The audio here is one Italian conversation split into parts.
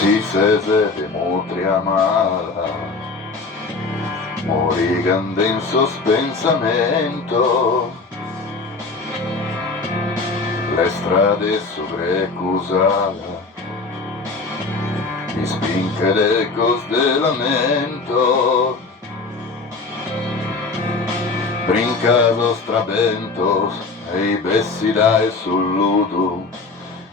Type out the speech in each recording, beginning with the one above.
si sese de mutria mala, morigande in sospensamento, le strade sobrecusala, mi spinche l'ecos del lamento, brincados strabentos e i bessi dai sul ludo,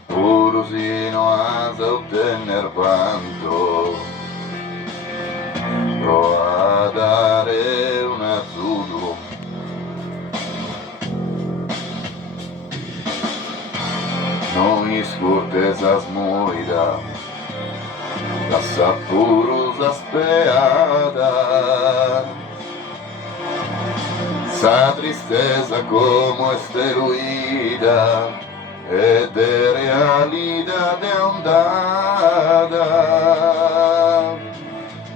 purusino asa ottener vanto, pro a dare un azzurro. Noi scurtesas moida, la sapurusa speada, sa tristeza como esteroida, e de realidade ondada,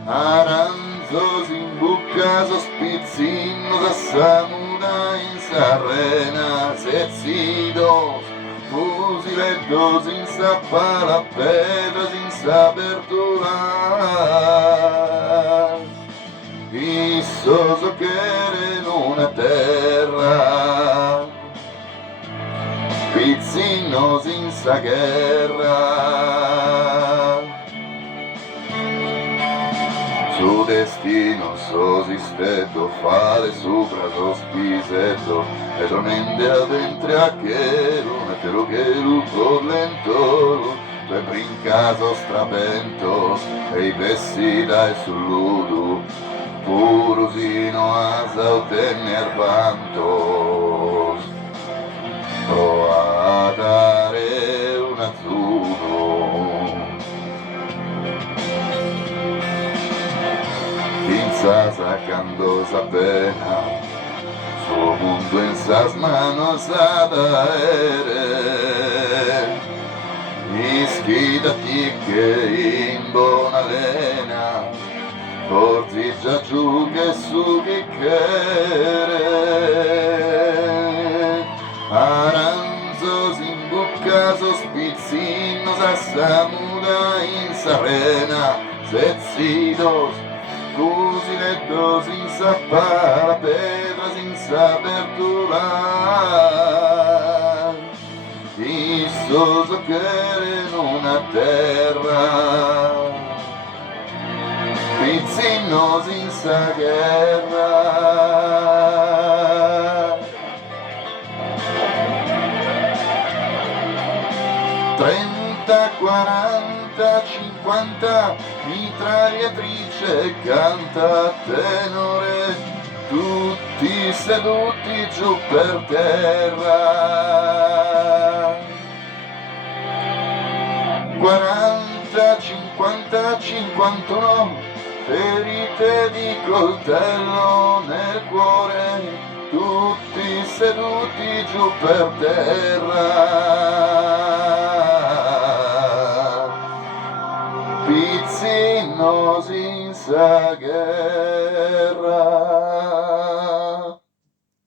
aranzos imbucas hospicinos a samuda in sarrena secidos, fusiledos in sapala pedras in sabertura, issoso queren una terra, pizzinos in sa guerra, su destino sosisteto fare supra sospiseto, e dormende adentre a chero, metero chero por lentoro, due brincasos strabentos, e i bessi dai sul ludo, purusino asa ottener vantos, pro a dare un azzurro. Quinza sacando esa pena, su mundo en sas manos a daere, isquidati che in buona lena, forzi già giù che su bicchiere, aranzos in bucca sospicinos a samuda in sarena, secidos, fusiletos in sapala, pedras in sabertura, issoso queren una terra, pizzinos in sa guerra. 30, 40, 50, mitragliatrice canta tenore, tutti seduti giù per terra. 40, 50, 51, ferite di coltello nel cuore, tutti seduti giù per terra. Pizzinos in sa guerra.